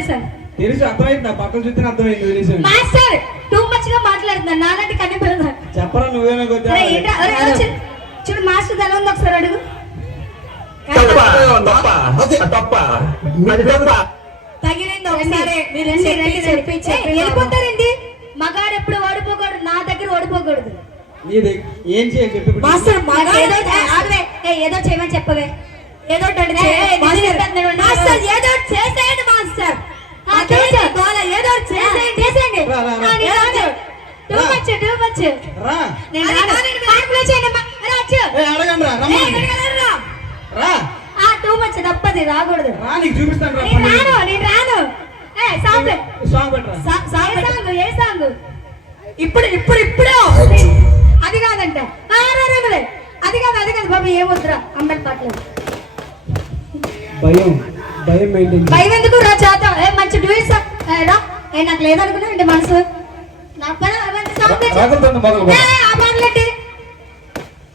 తెలుసా? తెలుసు, అర్థమైంది. నా పక్కన చూస్తే అర్థమైంది తెలుసు. మాస్టర్ టూ మచ్ గా మాట్లాడుతున్నా, నాలాంటి కన్ను పెడతా. చెప్పరా నువ్వేనా చూడు మాస్టర్ ఎలా ఉంది ఒకసారి అడుగు. తగిలింది ఒకసారి. వెళ్ళిపోతారండి. మగాడు ఎప్పుడు ఓడిపోకూడదు, నా దగ్గర ఓడిపోకూడదు. ఏం చేయాలి చెప్పి మాస్టర్ ఏదో చేయమని చెప్పవే. ఏదో మాస్టర్ ఏదో చేసేయండి మాస్టర్. ఏదో చేసేయండి. తప్పది రాకూడదు. చూపిస్తాను. నేను రాను. ఏ సాంగ్? ఇప్పుడు అది కాదంట. అది కాదు బాబు. ఏమొద్దురా అమ్మాయి పాటలేదు. భయం ఎందుకు రా చేత. మంచి డ్యూస్ రా. నాకు లేదనుకున్నా అంటే మనసు.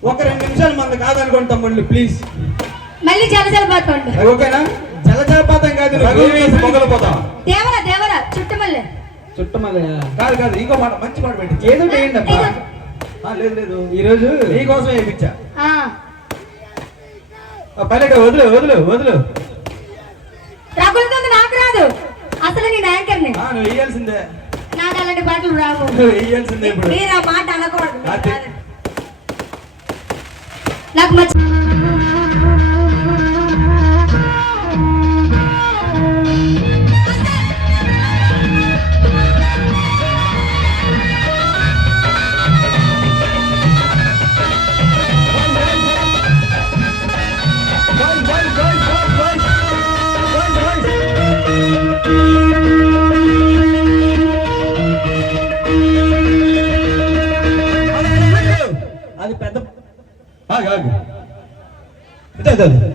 ఒక 2 నిమిషాలు మంది కాదనుకోండి తమ్ముళ్ళు ప్లీజ్. మళ్ళీ జలజలపాతం. ఓకేనా? జలజలపాతం కాదు, మొగలిపోతాం. దేవరా చుట్టమల్లె కాదు. ఇంకో మాట, మంచి మాట పెట్టి ఏదో చేయండి అబ్బా. లేదు ఈరోజు నీకోసం వేయించా. పల్లెట వదులు. రగులుతుంది. నాకు రాదు అసలు. నేను యాంకర్ని. నువ్వు వేయాల్సిందే. నాకు అలాంటి పాటలు రావు. వేయాల్సిందే. మీరు ఆ మాట అనకూడదు. నాకు మంచి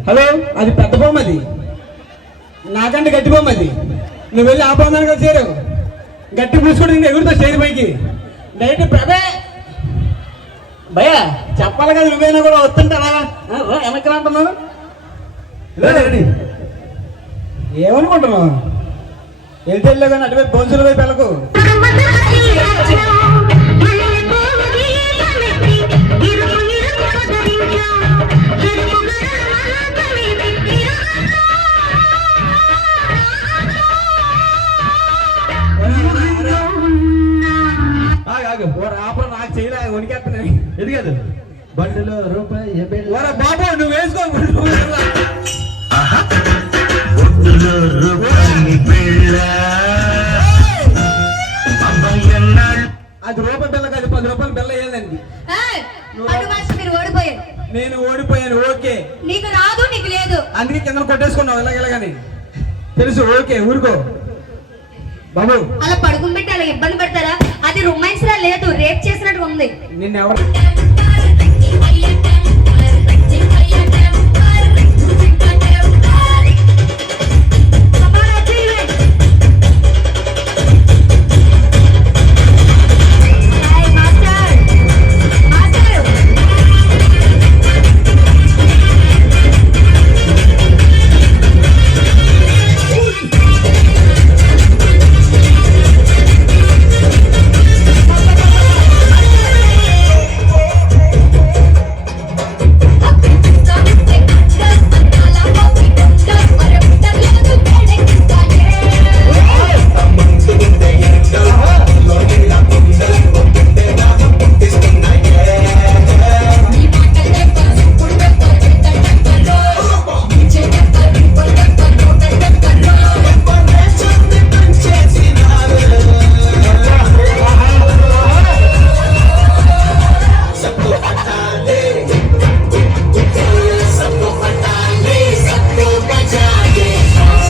హలో, అది పెద్ద బొమ్మ. అది నాకంటే గట్టి బొమ్మ. అది నువ్వు వెళ్ళి ఆ బొమ్మని కదా చేరు. గట్టి పూసుకోవడం ఇంకా ఎగురుతావు స్టేజ్ పైకి డైరెక్ట్. భయ చెప్పాలి కదా, నువ్వైనా కూడా వస్తుంటే అలాగా వెనక్కి అంటున్నావు. ఏమనుకుంటున్నావు? వెళ్తే కానీ అటువైపు బౌన్సుల వైపు వెళ్ళకు. నాకు చేయలే వణికేస్తున్నాయి. ఇది కాదు బండిలో రూపాయి బాబు నువ్వు వేసుకో. అది రూపాయి బిల్ల కాదు, 10 రూపాయల బిల్ల వేయాలండి. మీరు ఓడిపోయారు. నేను ఓడిపోయాను. ఓకే, నీకు రాదు, నీకు లేదు. అందుకే కింద కొట్టేసుకున్నావు ఇలాగని తెలుసు. ఓకే ఊరుకో బాబు. అలా పడుకుని పెట్టి అలా ఇబ్బంది పెడతారా? అది రొమాన్స్ లా లేదు, రేప్ చేసినట్టు ఉంది. నిన్నెవరు